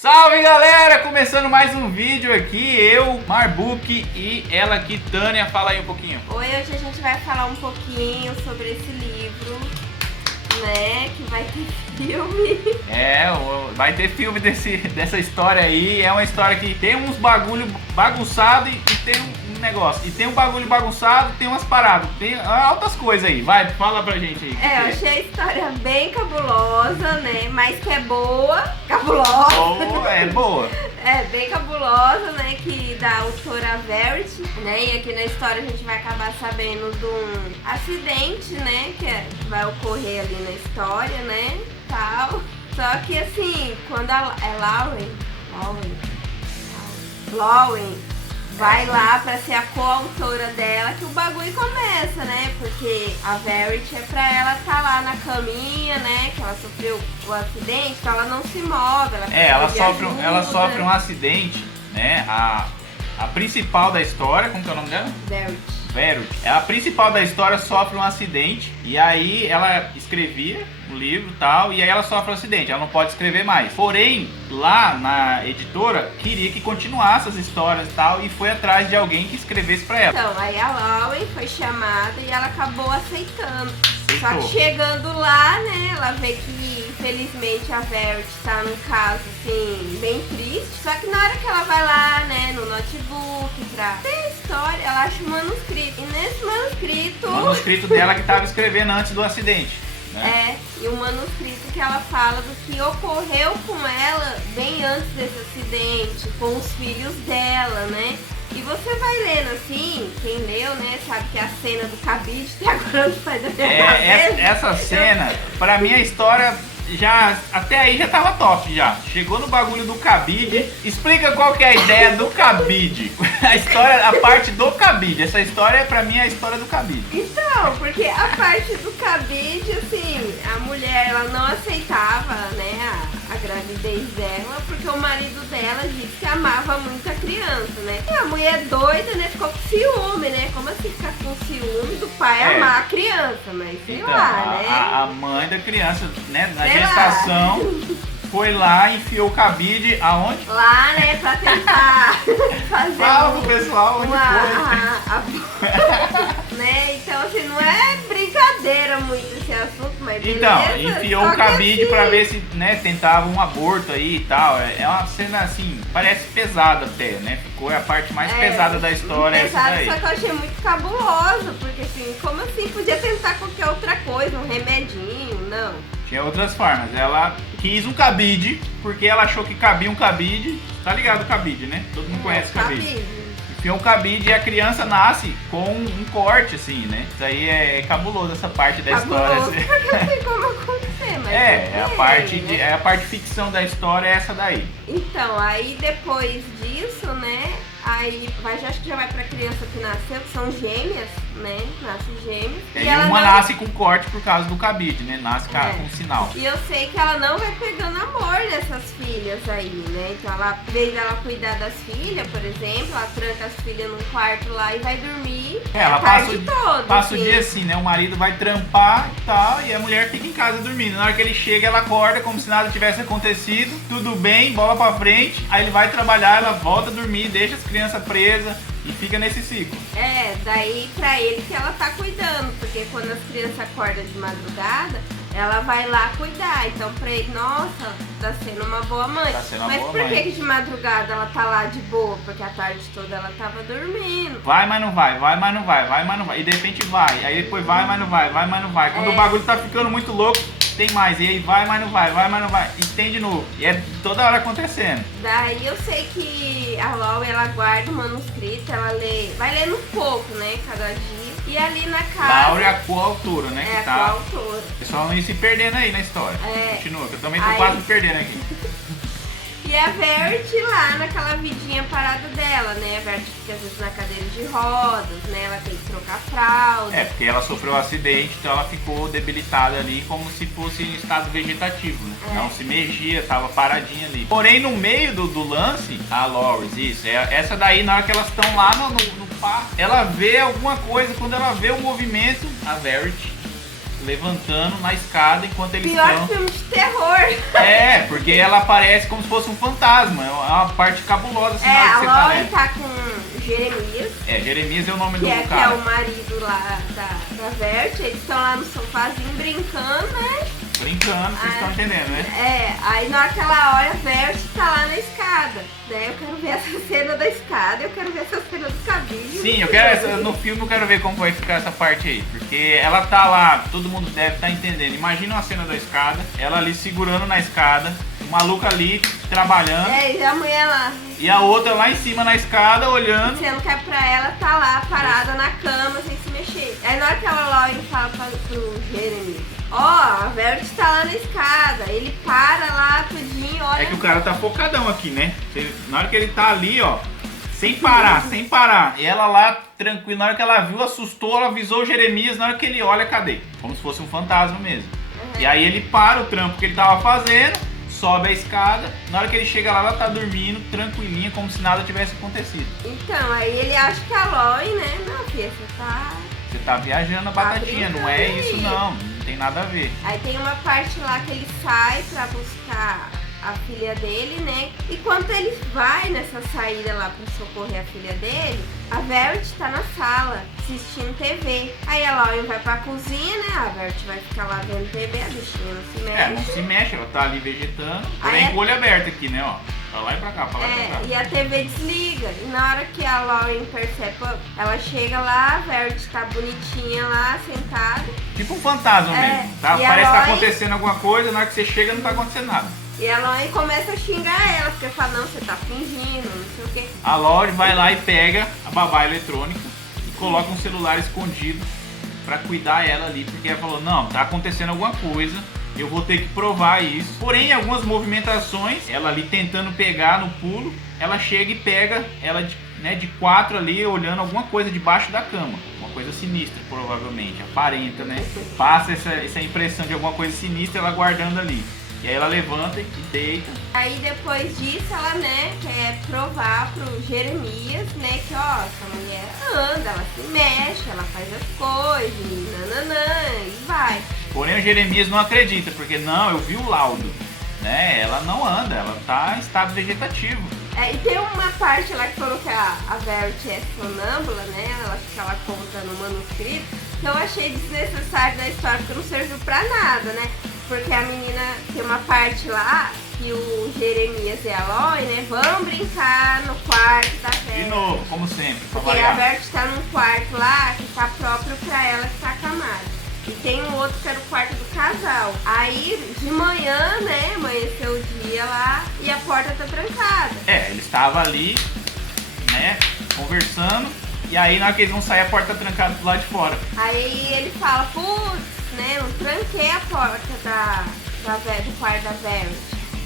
Salve galera, começando mais um vídeo aqui, eu, Marbuk e ela aqui, Tânia, fala aí um pouquinho. Oi, hoje a gente vai falar um pouquinho sobre esse livro, né, que vai ter filme. Vai ter filme dessa história aí, é uma história que tem uns bagulho bagunçado e tem um negócio, e tem um bagulho bagunçado, tem umas paradas, tem altas coisas aí, vai, fala pra gente aí. Eu achei a história bem cabulosa, né, mas que é boa, cabulosa. É boa. É, bem cabulosa, né, que da autora Verity, né, e aqui na história a gente vai acabar sabendo de um acidente, né, que vai ocorrer ali na história, né, tal. Só que assim, quando Lauren vai lá pra ser a coautora dela, que o bagulho começa, né? Porque a Verity é pra ela tá lá na caminha, né? Que ela sofreu o acidente, então ela não se move. Ela sofre um acidente, né? A principal da história, como que é o nome dela? Verity. A principal da história sofre um acidente e aí ela escrevia o livro e tal, e aí ela sofre um acidente, ela não pode escrever mais. Porém, lá na editora, queria que continuasse as histórias e tal, e foi atrás de alguém que escrevesse pra ela. Então, aí a Lauren foi chamada e ela acabou aceitando. Só que chegando lá, né, ela vê que infelizmente a Verity tá num caso, assim, bem triste. Só que na hora que ela vai lá, né, no notebook pra ter a história, ela acha um manuscrito. E nesse manuscrito... O manuscrito dela que tava escrevendo antes do acidente. Né? E o manuscrito que ela fala do que ocorreu com ela bem antes desse acidente, com os filhos dela, né? E você vai lendo assim, quem leu, né, sabe que a cena do cabide até agora não sai da minha cabeça. Essa cena, pra mim a história já, até aí já tava top já. Chegou no bagulho do cabide, explica qual que é a ideia do cabide. A história, a parte do cabide, essa história pra mim é a história do cabide. Então, porque a parte do cabide, assim, a mulher, ela não aceitava, né, a gravidez dela, porque o marido dela disse que amava muito a criança, né? E a mulher doida, né, ficou com ciúme, né? Como assim ficar com ciúme do pai amar a criança? Mas sei então, lá, né? A mãe da criança, né, na gestação, foi lá e enfiou o cabide aonde? Lá, né, pra tentar fazer. Fala pro pessoal onde foi. Né, então assim, não é brincadeira muito esse assunto, mas beleza. Então, enfiou o cabide pra ver se, né, tentava um aborto aí e tal. É uma cena assim, parece pesada até, né? Ficou a parte mais pesada da história. Pesada, essa daí. só que eu achei muito cabuloso, porque assim, como assim? Podia tentar qualquer outra coisa, um remedinho, não. Tinha outras formas. Ela quis um cabide, porque ela achou que cabia um cabide. Tá ligado o cabide, né? Todo mundo conhece o cabide. Enfiou um cabide e a criança nasce com um corte, assim, né? Isso aí é cabuloso, essa parte da história. Porque não tem como acontecer, mas a parte ficção da história é essa daí. Então, aí depois disso, né? Aí acho que já vai pra criança que nasceu, que são gêmeas, né? Nascem gêmeas. E uma nasce com corte por causa do cabide, né? Nasce com sinal. E eu sei que ela não vai pegando amor nessas filhas aí, né? Então ela, em vez dela cuidar das filhas, por exemplo, ela tranca as filhas num quarto lá e vai dormir ela a tarde toda. Passa o dia assim, né? O marido vai trampar e tal, e a mulher fica em casa dormindo. Na hora que ele chega, ela acorda como se nada tivesse acontecido. Tudo bem, bola pra frente. Aí ele vai trabalhar, ela volta a dormir, deixa as crianças presas e fica nesse ciclo. Daí pra ele que ela tá cuidando, porque quando as crianças acordam de madrugada, ela vai lá cuidar. Então pra ele, nossa, tá sendo uma boa mãe. Mas por que de madrugada ela tá lá de boa? Porque a tarde toda ela tava dormindo. Vai, mas não vai, vai, mas não vai, vai, mas não vai. E de repente vai. Aí depois vai, mas não vai, vai, mas não vai. Quando o bagulho tá ficando muito louco, tem mais. E aí vai, mas não vai, vai, mas não vai. E tem de novo. E é toda hora acontecendo. Daí eu sei que a Lau, ela guarda o manuscrito, ela vai lendo um pouco, né, cada dia. E ali na casa... Laura é a coautora, né? É, a coautora. O pessoal não ia se perdendo aí na história. Continua, que eu também tô quase me perdendo aqui. E a Verity lá naquela vidinha parada dela, né? A Verity fica às vezes na cadeira de rodas, né? Ela tem que trocar fralda. Porque ela sofreu um acidente, então ela ficou debilitada ali como se fosse em estado vegetativo, né? Não se mexia, tava paradinha ali. Porém, no meio do lance, a Loris, essa daí, na hora que elas estão lá no parque, ela vê alguma coisa, quando ela vê o movimento, a Verity levantando na escada enquanto eles Pior estão... filme de terror. É, porque ela aparece como se fosse um fantasma. É uma parte cabulosa assim, na hora que você a tá Lauren lendo. tá com Jeremias, Jeremias é o nome do que é cara. o marido lá da Vert. Eles estão lá no sofazinho brincando, né? Brincando, vocês estão entendendo, né? Aí na hora que ela olha, a Vert tá lá na escada, né? Eu quero ver essa cena da escada, eu quero ver essa cena do cabide. Sim, no filme eu quero ver como vai ficar essa parte aí. Porque ela tá lá, todo mundo deve estar entendendo. Imagina uma cena da escada, ela ali segurando na escada, o maluco ali trabalhando. E a mulher lá. E a outra lá em cima na escada, olhando. Sendo que é pra ela tá lá, parada na cama, sem se mexer. Aí na hora que a Lauren fala pro Jeremy, a Vert tá lá na escada, ele para lá, tudinho, olha. É que o cara tá focadão aqui, né? Na hora que ele tá ali, ó, sem parar. E ela lá, tranquila, na hora que ela viu, assustou, ela avisou o Jeremias, na hora que ele olha, cadê? Como se fosse um fantasma mesmo. E aí ele para o trampo que ele tava fazendo, sobe a escada, na hora que ele chega lá, ela tá dormindo, tranquilinha, como se nada tivesse acontecido. Então, aí ele acha que a Lauren, né? Não, filha, Você tá viajando a batatinha, não é isso não tem nada a ver. Aí tem uma parte lá que ele sai pra buscar a filha dele, né? E quando ele vai nessa saída lá pra socorrer a filha dele, a Vert tá na sala assistindo TV. Aí a Lauren vai pra cozinha, né? A Vert vai ficar lá vendo TV, a bichinha não se mexe. Não se mexe, ela tá ali vegetando, porém com o olho aberto aqui, né? Ó. Pra lá e pra cá, pra lá e pra cá. E a TV desliga. E na hora que a Lauren percebe, ela chega lá, a Vert tá bonitinha lá, sentada. Tipo um fantasma mesmo. Tá? Parece que tá acontecendo alguma coisa, na hora que você chega não tá acontecendo nada. E a Lauren começa a xingar ela, porque fala, não, você tá fingindo, não sei o quê. A Lauren vai lá e pega a babá eletrônica e coloca um celular escondido pra cuidar ela ali, porque ela falou, não, tá acontecendo alguma coisa, eu vou ter que provar isso. Porém, algumas movimentações, ela ali tentando pegar no pulo, ela chega e pega ela de quatro ali, olhando alguma coisa debaixo da cama. Uma coisa sinistra, provavelmente, aparenta, né? Passa essa impressão de alguma coisa sinistra, ela guardando ali. E aí ela levanta e deita. Aí depois disso ela, né, quer provar pro Jeremias, né, que essa mulher anda, ela se mexe, ela faz as coisas, e vai. Porém o Jeremias não acredita, porque não, eu vi o laudo, né, ela não anda, ela tá em estado vegetativo. E tem uma parte lá que falou que a Vert é sonâmbula, né, acho que ela conta no manuscrito, que eu achei desnecessário da história, porque não serviu pra nada, né. Porque a menina, tem uma parte lá que o Jeremias e a Lauren, né, vão brincar no quarto da Vert. De novo, como sempre. Porque a Vert tá num quarto lá que tá próprio pra ela que tá acamada. E tem um outro que era o quarto do casal. Aí, de manhã, né, amanheceu o dia lá e a porta tá trancada. Ele estava ali, né, conversando. E aí, na hora que eles vão sair, a porta tá trancada do lado de fora. Aí ele fala, putz, né, eu tranquei a porta do quarto da Vert.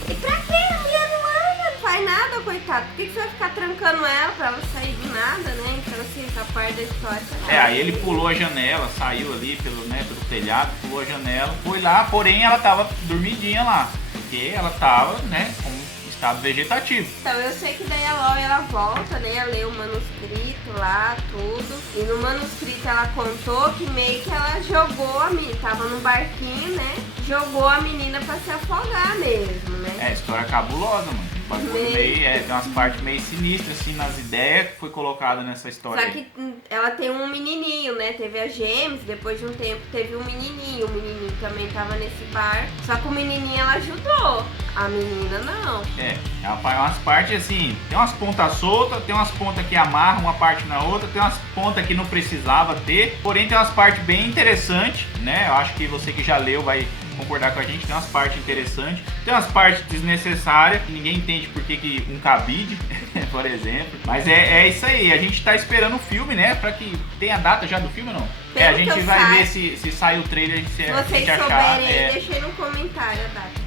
E pra quê? A mulher não anda, não faz nada, coitado. Por que você vai ficar trancando ela pra ela sair do nada, né? Então, assim, essa parte da história. Aí ele pulou a janela, saiu ali pelo telhado, pulou a janela, foi lá, porém ela tava dormidinha lá. Porque ela tava, né, com estado vegetativo. Então eu sei que daí a Lauren ela volta, né, a ler o manuscrito lá, tudo. E no manuscrito ela contou que meio que ela jogou a menina, tava no barquinho, né, jogou a menina pra se afogar mesmo, né. História cabulosa, mano. Tem umas partes meio sinistras, assim, nas ideias que foi colocada nessa história. Só que ela tem um menininho, né? Teve a Gêmeos, depois de um tempo teve um menininho. O menininho também tava nesse bar. Só que o menininho ela ajudou. A menina não. Ela faz umas partes assim, tem umas pontas soltas, tem umas pontas que amarram uma parte na outra, tem umas pontas que não precisava ter. Porém tem umas partes bem interessantes, né? Eu acho que você que já leu vai concordar com a gente, tem umas partes interessantes, tem umas partes desnecessárias, que ninguém entende por que um cabide, por exemplo. Mas é isso aí, a gente tá esperando o filme, né? Pra que tenha a data já do filme ou não? A gente vai ver se sai o trailer, se a gente achar. Souberem, deixei no comentário a data.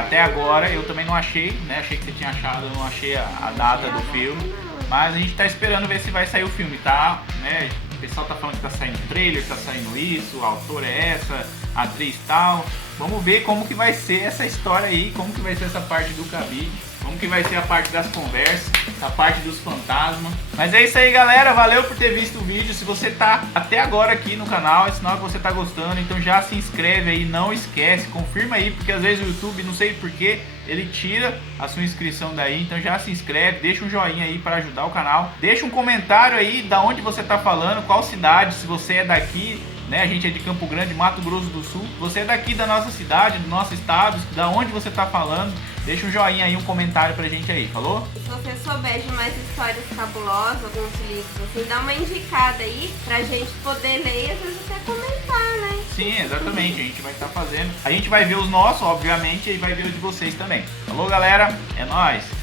Até agora eu também não achei, né? Achei que você tinha achado, eu não achei a data do filme. Mas a gente tá esperando ver se vai sair o filme, tá? Né? O pessoal tá falando que tá saindo trailer, tá saindo isso, o autor é essa, atriz tal. Vamos ver como que vai ser essa história aí, como que vai ser essa parte do cabide, como que vai ser a parte das conversas, a parte dos fantasmas. Mas é isso aí, galera, valeu por ter visto o vídeo. Se você tá até agora aqui no canal, é sinal que você tá gostando, então já se inscreve aí, não esquece, confirma aí, porque às vezes o YouTube, não sei porquê, ele tira a sua inscrição daí, então já se inscreve, deixa um joinha aí para ajudar o canal, deixa um comentário aí da onde você tá falando, qual cidade, se você é daqui, né? A gente é de Campo Grande, Mato Grosso do Sul. Você é daqui da nossa cidade, do nosso estado, da onde você tá falando, deixa um joinha aí, um comentário pra gente aí, falou? Se você souber de mais histórias cabulosas, alguns livros assim, dá uma indicada aí pra gente poder ler e às vezes até comentar, né? Sim, exatamente, a gente vai estar fazendo. A gente vai ver os nossos, obviamente, e vai ver os de vocês também. Falou, galera? É nóis!